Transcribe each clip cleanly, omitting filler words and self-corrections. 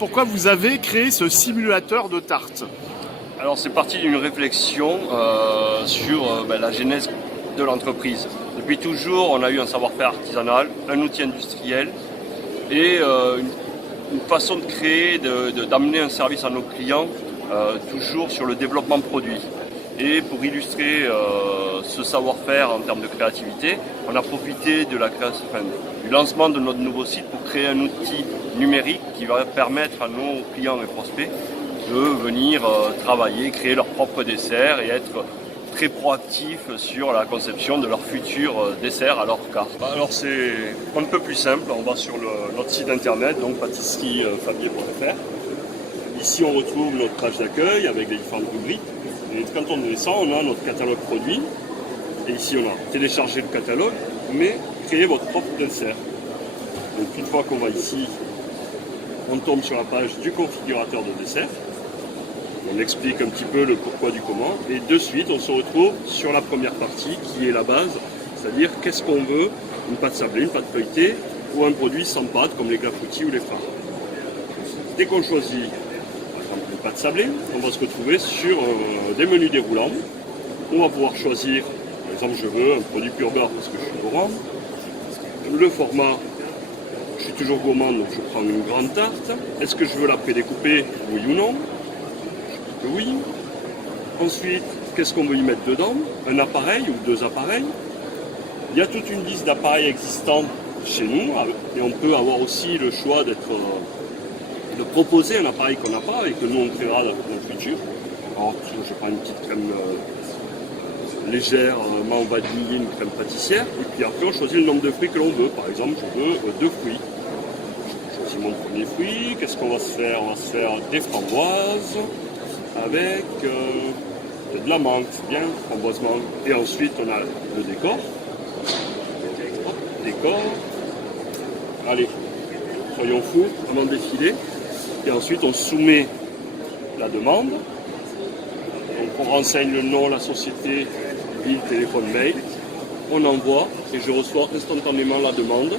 Pourquoi vous avez créé ce simulateur de tarte? Alors c'est parti d'une réflexion sur la genèse de l'entreprise. Depuis toujours, on a eu un savoir-faire artisanal, un outil industriel et une façon de créer, d'amener un service à nos clients, toujours sur le développement produit. Et pour illustrer ce savoir-faire en termes de créativité, on a profité de du lancement de notre nouveau site pour créer un outil numérique qui va permettre à nos clients et prospects de venir travailler, créer leurs propres desserts et être très proactifs sur la conception de leurs futurs desserts à leur carte. Alors c'est un peu plus simple, on va sur notre site internet, donc pâtisseriefabier.fr. Ici on retrouve notre page d'accueil avec les différentes rubriques. Et quand on descend, on a notre catalogue produit. Et ici on a téléchargé le catalogue, mais créer votre propre dessert. Donc une fois qu'on va ici, on tombe sur la page du configurateur de dessert. On explique un petit peu le pourquoi du comment. Et de suite, on se retrouve sur la première partie qui est la base. C'est-à-dire qu'est-ce qu'on veut, une pâte sablée, une pâte feuilletée ou un produit sans pâte comme les clafoutis ou les phares. Dès qu'on choisit par exemple une pâte sablée, on va se retrouver sur des menus déroulants. On va pouvoir choisir, par exemple je veux un produit pur beurre parce que je suis gourmand. Le format, je suis toujours gourmand donc je prends une grande tarte. Est-ce que je veux la prédécouper, oui ou non? Oui. Ensuite, qu'est-ce qu'on veut y mettre dedans? Un appareil ou deux appareils. Il y a toute une liste d'appareils existants chez nous et on peut avoir aussi le choix de proposer un appareil qu'on n'a pas et que nous on créera dans le futur. Alors, je prends une petite crème légère, menthe vanillée, une crème pâtissière et puis après on choisit le nombre de fruits que l'on veut. Par exemple, je veux 2 fruits. Je choisis mon premier fruit. Qu'est-ce qu'on va se faire? On va se faire des framboises avec de la menthe, bien, framboise menthe. Et ensuite, on a le décor. Décor. Allez, soyons fous, avant de défiler. Et ensuite, on soumet la demande. Donc, on renseigne le nom, la société, ville, téléphone, mail. On envoie et je reçois instantanément la demande.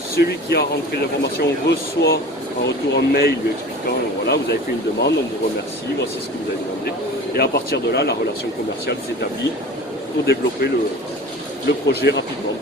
Celui qui a rentré l'information reçoit en retour un mail lui expliquant voilà, vous avez fait une demande, on vous remercie, voici ce que vous avez demandé. Et à partir de là, la relation commerciale s'établit pour développer le projet rapidement.